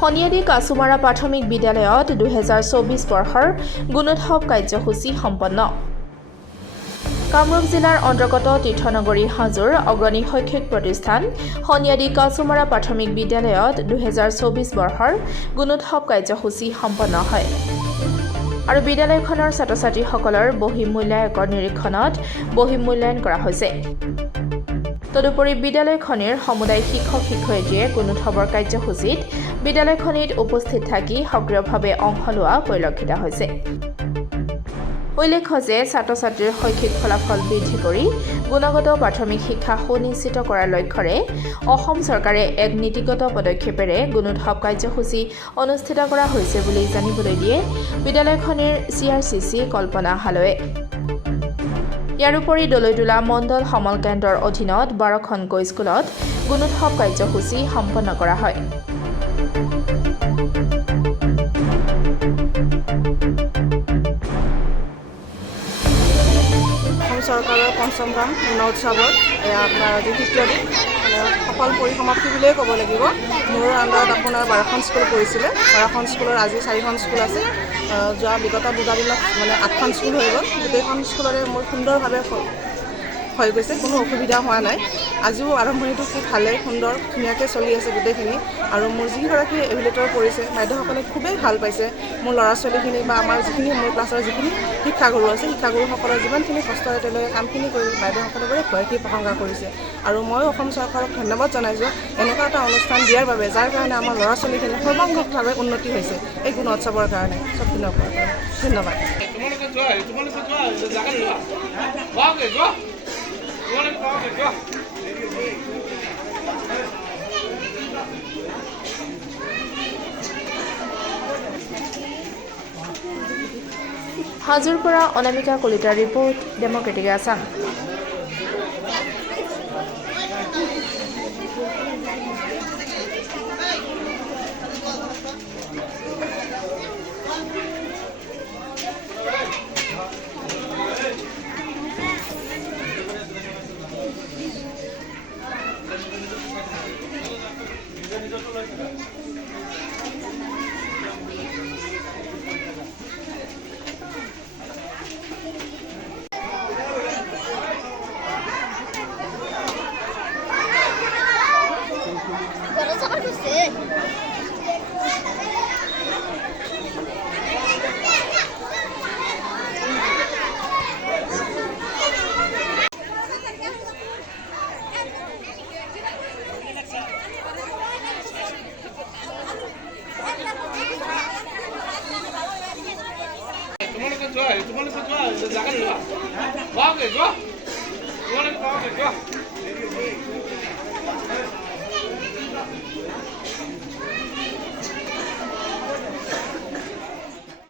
শনিয়াৰী কাছুমাৰা প্ৰাথমিক বিদ্যালয়ত 2024 বৰ্ষৰ গুণোৎসৱ কাৰ্যসূচী সম্পন্ন। কামৰূপ জিলাৰ অন্তৰ্গত তীৰ্থনগৰী হাজোৰ অগ্ৰণী শৈক্ষিক প্ৰতিষ্ঠান শনিয়াৰী কাছুমাৰা প্ৰাথমিক বিদ্যালয়ত 2024 বৰ্ষৰ গুণোৎসৱ কাৰ্যসূচী সম্পন্ন হয়। আৰু বিদ্যালয়খনৰ ছাত্ৰ-ছাত্ৰীসকলৰ বহী মূল্যায়কৰ নিৰীক্ষণত বহী মূল্যায়ন কৰা হৈছে। তদুপৰি বিদ্যালয়খনিৰ সমুদায় শিক্ষক-শিক্ষয়িত্ৰীয়ে গুণোৎসৱৰ কাৰ্যসূচীত বিদ্যালয়খনিত উপস্থিত থাকি সক্ৰিয়ভাৱে অংশ লোৱা পৰিলক্ষিত হৈছে। উল্লেখ্য যে ছাত্ৰ-ছাত্ৰীৰ শৈক্ষিক ফলাফল বৃদ্ধি কৰি গুণগত প্ৰাথমিক শিক্ষা সুনিশ্চিত কৰাৰ লক্ষ্যৰে অসম চৰকাৰে এক নীতিগত পদক্ষেপেৰে গুণোৎসৱ কাৰ্যসূচী অনুষ্ঠিত কৰা হৈছে বুলি জানিবলৈ দিয়ে বিদ্যালয়খনিৰ CRCC কল্পনা হালৈয়ে। ইয়াৰ উপৰি দলৈতোলা মণ্ডল সমল কেন্দ্ৰৰ অধীনত 12খনকৈ স্কুলত গুণোৎসৱ কাৰ্যসূচী সম্পন্ন কৰা হয়। চৰকাৰৰ পঞ্চমগ্ৰাম গুণোৎসৱত আপোনাৰ আজি তৃতীয় দিন সফল পৰিসমাপ্তি বুলিয়ে ক'ব লাগিব। মোৰ আণ্ডাৰত আপোনাৰ 12খন স্কুল পৰিছিলে। 12খন স্কুলৰ আজি 4খন স্কুল আছে। যোৱা বিগত দুটা দিনত 8খন স্কুল হৈ গ'ল। গোটেইখন স্কুলৰে মোৰ সুন্দৰভাৱে হৈ গৈছে, কোনো অসুবিধা হোৱা নাই। আজিও আৰম্ভণিটো খুব ভালেই সুন্দৰ ধুনীয়াকৈ চলি আছে গোটেইখিনি। আৰু মোৰ যিগৰাকী এভিলেটৰ পৰিছে বাইদেউসকলে খুবেই ভাল পাইছে। মোৰ ল'ৰা ছোৱালীখিনি বা আমাৰ যিখিনি মোৰ ক্লাছৰ যিখিনি শিক্ষাগুৰু আছে শিক্ষাগুৰুসকলৰ যিমানখিনি কষ্টৰে তেওঁলোকে কামখিনি কৰি বাইদেউসকলে বৰ ভয়সী প্ৰশংসা কৰিছে। আৰু ময়ো অসম চৰকাৰক ধন্যবাদ জনাইছোঁ এনেকুৱা এটা অনুষ্ঠান দিয়াৰ বাবে, যাৰ কাৰণে আমাৰ ল'ৰা ছোৱালীখিনি সৰ্বাংগভাৱে উন্নতি হৈছে এই গুণোৎসৱৰ কাৰণে। চব পিনৰ পৰা ধন্যবাদ। হাজোৰ পৰা অনামিকা কলিতাৰ ৰিপৰ্ট, ডেমক্ৰেটিক আছাম। তোমালোকে যোৱা